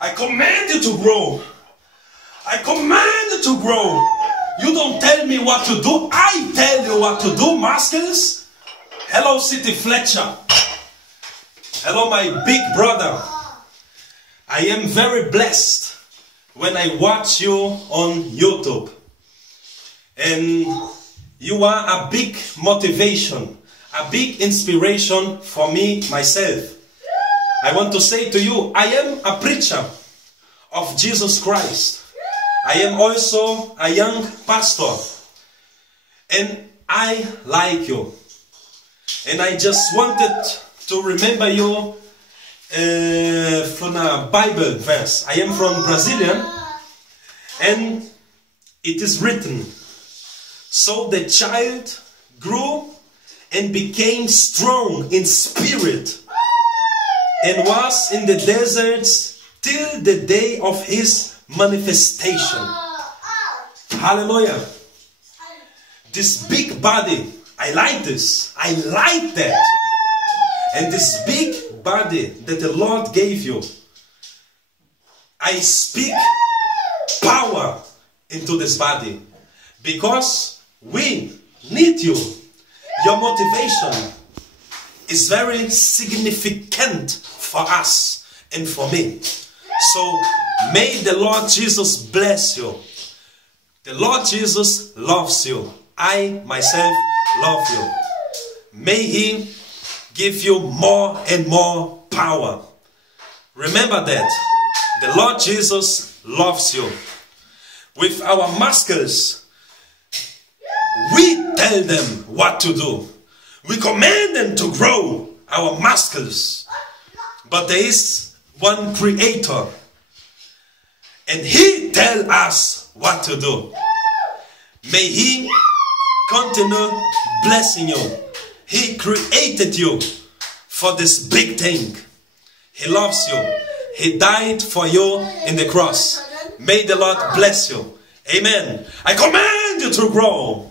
I command you to grow. I command you to grow. You don't tell me what to do. I tell you what to do, Muscles. Hello, City Fletcher. Hello, my big brother. I am very blessed when I watch you on YouTube. And you are a big motivation, a big inspiration for me, myself. I want to say to you, I am a preacher of Jesus Christ. I am also a young pastor. And I like you. And I just wanted to remember you from a Bible verse. I am from Brazilian. And it is written, so the child grew and became strong in spirit and was in the deserts till the day of his manifestation. Hallelujah. This big body, I like this. I like that. And this big body that the Lord gave you, I speak power into this body because we need you. Your motivation is very significant for us and for me. So may the Lord Jesus bless you. The Lord Jesus loves you. I myself love you. May He give you more and more power. Remember that the Lord Jesus loves you. With our muscles, we tell them what to do. We command them to grow, our muscles. But there is one creator. And He tells us what to do. May He continue blessing you. He created you for this big thing. He loves you. He died for you in the cross. May the Lord bless you. Amen. I command you to grow.